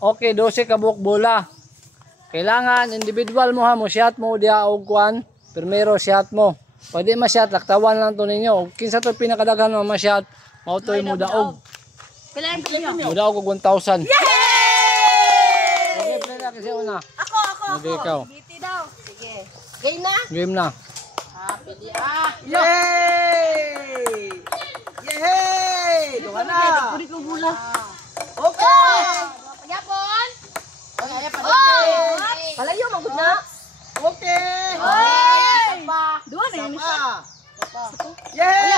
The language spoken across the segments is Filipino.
Okay, 12 ka buok bola. Kailangan individual mo ha, mo shot mo diha og kuan. Primero shot mo. Pwede ma-shot, laktawan lang to ninyo. Kinsa to pinakadaghan mo ma-shot, mao toy mo daog. Kailangan ko niyo. Mo daog og 1,000. Yay! Okay, play na kasi una. Ako. Okay, ikaw. Biti daw. Sige. Game na? Game na. Pili Yay! Yay! Duha na. Puri ko bula. Okay. Yapon. Palayo magud na. Okay. Dua na yun. Yay!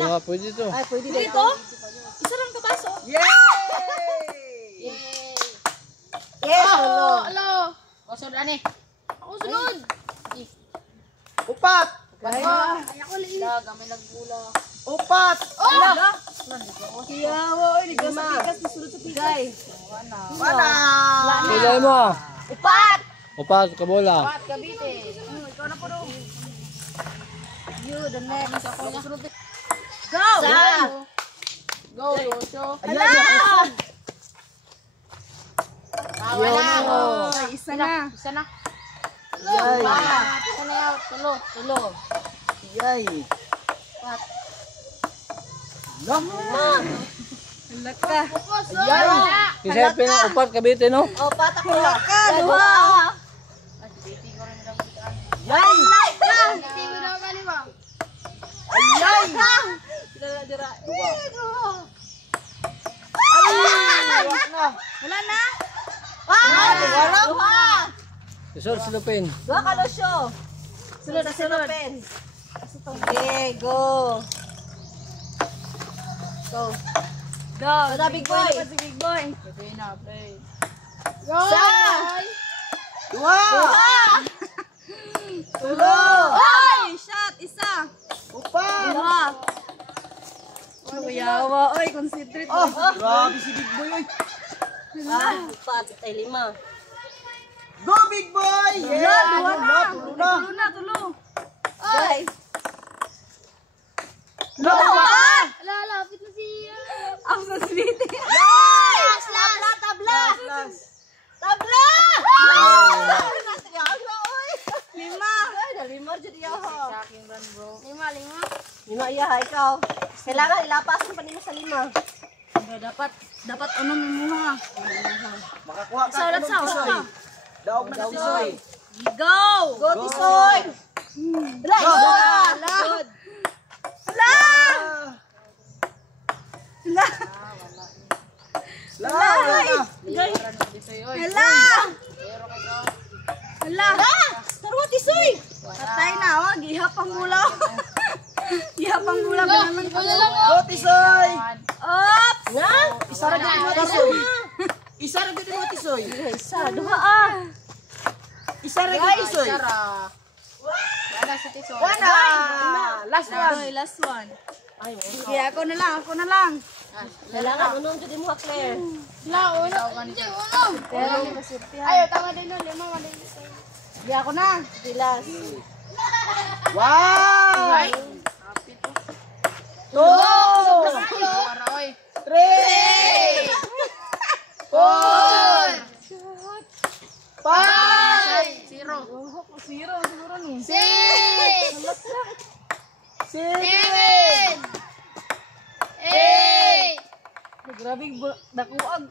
Duha pwede to. Ay, pwede Dito. Isa lang kabaso. Yay! Yes, Alo. O sunod ani. Ako sunod. Upat. Ay ako li. Gamay nagbula. Upat. Kiyawa oy ligas sa pikas ni sulod sa pigay. Wala. Pilay mo. Upat. Upat ka bola. Upat kabite. Ikaw na po do. You the next ako na. Go. Go Jojo. Ala! Wala. Isa na. Yay! Isa na yaw. Tulo. Yay! Laka. Yay! Kasi upat ka bite no. Oh, patak ko. Duha. Yay! Tigo na kali ba? Yay! Dira. Wala na. Wala. Isol silupin. Duha ka losyo. Sunod. Pen. Okay, go. Go. Tada, big boy. Big boy. Play na, play. Go. Dua. Tulo. Oy, shot isa. Upat. Dua. Kuyawa, oy, concentrate. Grabe si Big Boy. Oy. Upat, tay lima. Go Big Boy! Yeah! Tulo na. Oy. Ala, lapit na siya. Ang sweet. Tabla. Tabla. Lima. Lima jud iya ho. Sa akin run, bro. Lima. Lima iya ha ikaw. Kailangan ilapasan pa nimo sa lima. Dapat unom mo ha. Makakuha ka. Saulat sa Tisoy. Daog na si Tisoy. Go. Go Tisoy. Ala. Good. Tarwa Tisoy. Patay na, oh. Gihapang gula. Gihapang gula. Go Tisoy! Up. Nga? Isa ra gyud mo Tisoy. Isa ra gyud mo Tisoy. Isa, duha ah. Isa ra gyud Tisoy. Wala. Last one. Okay, last one. Sige, ako na lang. Kailangan unong jud mo Claire. Ayaw, tama din nun. Lima, malinis. Sige, ako na. Dilas. Wow! Two! Three! Four! Five! Zero siguro ni. Six! Grabe, dakuag.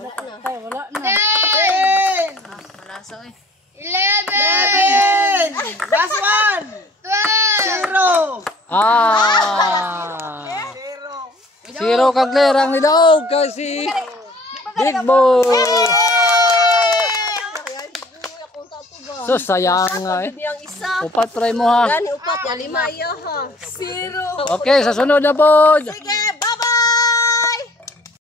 Wala na. Ten! Malasa eh. 11! Last one! 0! Zero ka Claire ang nidaog kasi Big Boy. So sayang nga eh. Yang isa. Upat try mo ha. Gani upat ya lima iya ha. Zero. Okay, sa sunod na po. Sige.